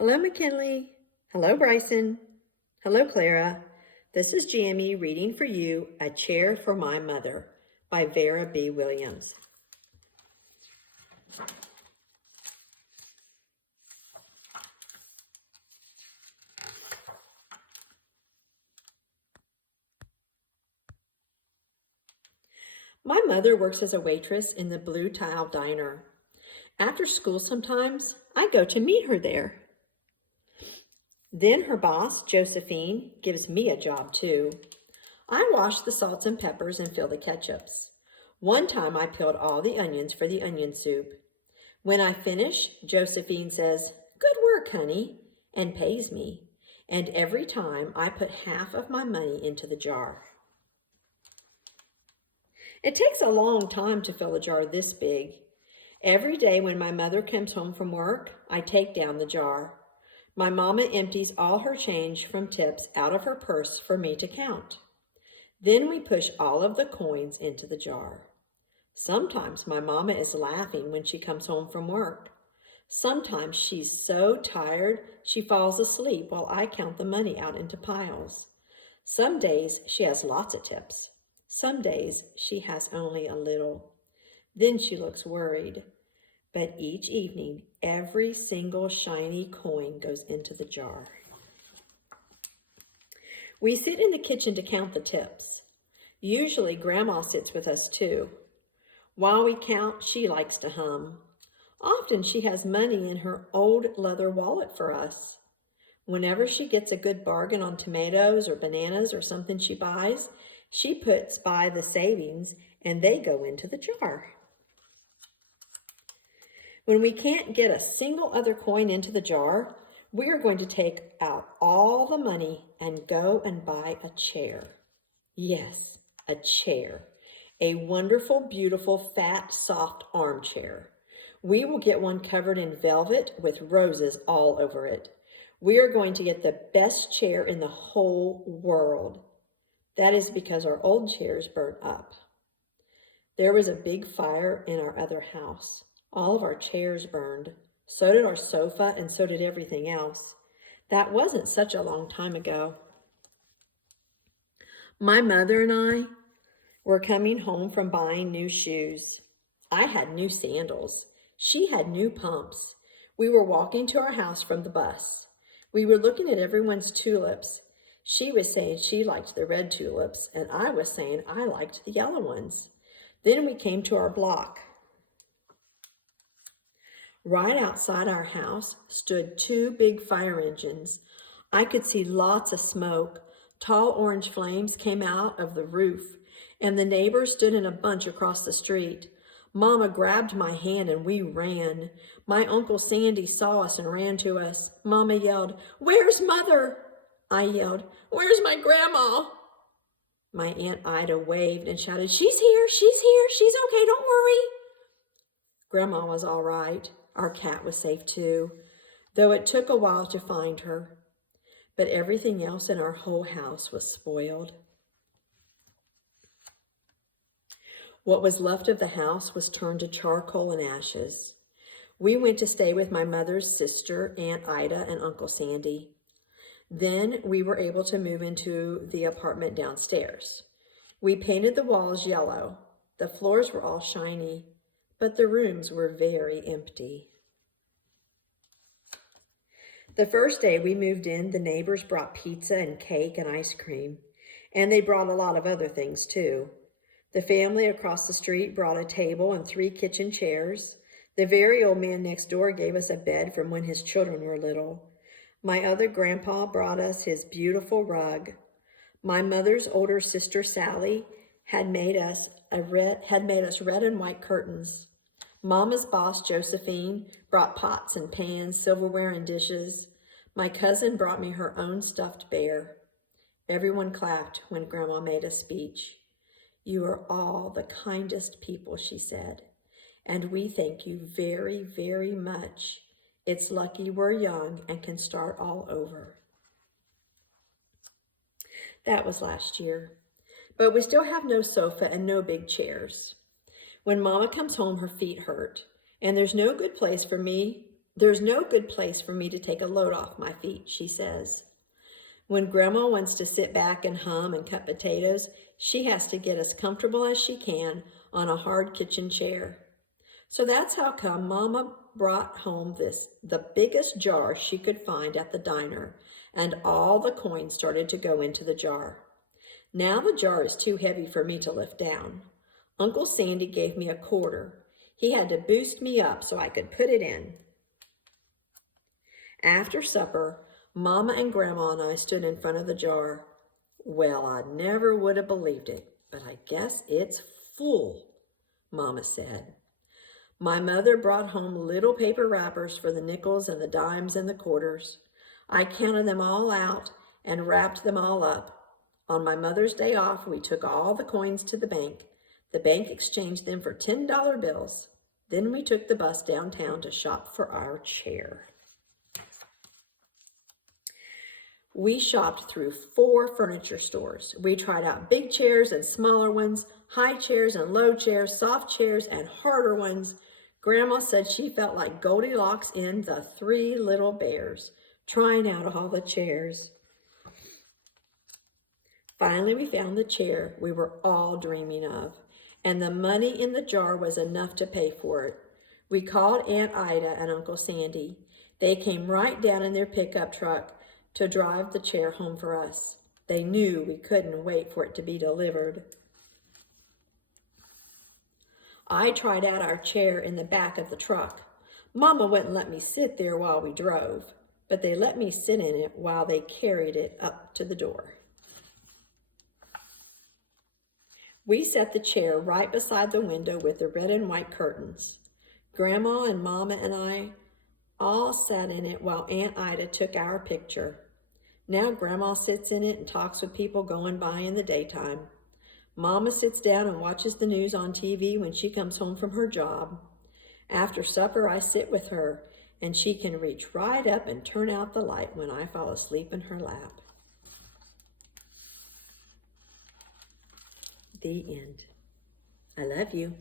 Hello, McKinley. Hello, Bryson. Hello, Clara. This is Jamie reading for you A Chair for My Mother by Vera B. Williams. My mother works as a waitress in the Blue Tile Diner. After school sometimes, I go to meet her there. Then her boss, Josephine, gives me a job too. I wash the salts and peppers and fill the ketchups. One time I peeled all the onions for the onion soup. When I finish, Josephine says, "Good work, honey," and pays me. And every time I put half of my money into the jar. It takes a long time to fill a jar this big. Every day when my mother comes home from work, I take down the jar. My mama empties all her change from tips out of her purse for me to count. Then we push all of the coins into the jar. Sometimes my mama is laughing when she comes home from work. Sometimes she's so tired she falls asleep while I count the money out into piles. Some days she has lots of tips. Some days she has only a little. Then she looks worried. But each evening, every single shiny coin goes into the jar. We sit in the kitchen to count the tips. Usually Grandma sits with us too. While we count, she likes to hum. Often she has money in her old leather wallet for us. Whenever she gets a good bargain on tomatoes or bananas or something she buys, she puts by the savings and they go into the jar. When we can't get a single other coin into the jar, we are going to take out all the money and go and buy a chair. Yes, a chair. A wonderful, beautiful, fat, soft armchair. We will get one covered in velvet with roses all over it. We are going to get the best chair in the whole world. That is because our old chairs burnt up. There was a big fire in our other house. All of our chairs burned. So did our sofa, and so did everything else. That wasn't such a long time ago. My mother and I were coming home from buying new shoes. I had new sandals. She had new pumps. We were walking to our house from the bus. We were looking at everyone's tulips. She was saying she liked the red tulips, and I was saying I liked the yellow ones. Then we came to our block. Right outside our house stood two big fire engines. I could see lots of smoke. Tall orange flames came out of the roof, and the neighbors stood in a bunch across the street. Mama grabbed my hand and we ran. My Uncle Sandy saw us and ran to us. Mama yelled, "Where's Mother?" I yelled, "Where's my grandma?" My Aunt Ida waved and shouted, "She's here, she's here, she's okay, don't worry." Grandma was all right. Our cat was safe too, though it took a while to find her. But everything else in our whole house was spoiled. What was left of the house was turned to charcoal and ashes. We went to stay with my mother's sister, Aunt Ida, and Uncle Sandy. Then we were able to move into the apartment downstairs. We painted the walls yellow. The floors were all shiny, but the rooms were very empty. The first day we moved in, the neighbors brought pizza and cake and ice cream, and they brought a lot of other things too. The family across the street brought a table and 3 kitchen chairs. The very old man next door gave us a bed from when his children were little. My other grandpa brought us his beautiful rug. My mother's older sister, Sally, had made us red and white curtains. Mama's boss, Josephine, brought pots and pans, silverware and dishes. My cousin brought me her own stuffed bear. Everyone clapped when Grandma made a speech. "You are all the kindest people," she said, "and we thank you very, very much. It's lucky we're young and can start all over." That was last year, but we still have no sofa and no big chairs. When Mama comes home, her feet hurt, and there's no good place for me There's no good place for me to take a load off my feet, she says. When Grandma wants to sit back and hum and cut potatoes, she has to get as comfortable as she can on a hard kitchen chair. So that's how come Mama brought home the biggest jar she could find at the diner, and all the coins started to go into the jar. Now the jar is too heavy for me to lift down. Uncle Sandy gave me a quarter. He had to boost me up so I could put it in. After supper, Mama and Grandma and I stood in front of the jar. Well, I never would have believed it, but I guess it's full, Mama said. My mother brought home little paper wrappers for the nickels and the dimes and the quarters. I counted them all out and wrapped them all up. On my mother's day off, we took all the coins to the bank. The bank exchanged them for $10 bills. Then we took the bus downtown to shop for our chair. We shopped through 4 furniture stores. We tried out big chairs and smaller ones, high chairs and low chairs, soft chairs and harder ones. Grandma said she felt like Goldilocks in The 3 Little Bears, trying out all the chairs. Finally, we found the chair we were all dreaming of, and the money in the jar was enough to pay for it. We called Aunt Ida and Uncle Sandy. They came right down in their pickup truck to drive the chair home for us. They knew we couldn't wait for it to be delivered. I tried out our chair in the back of the truck. Mama wouldn't let me sit there while we drove, but they let me sit in it while they carried it up to the door. We set the chair right beside the window with the red and white curtains. Grandma and Mama and I all sat in it while Aunt Ida took our picture. Now Grandma sits in it and talks with people going by in the daytime. Mama sits down and watches the news on TV when she comes home from her job. After supper, I sit with her, and she can reach right up and turn out the light when I fall asleep in her lap. The end. I love you.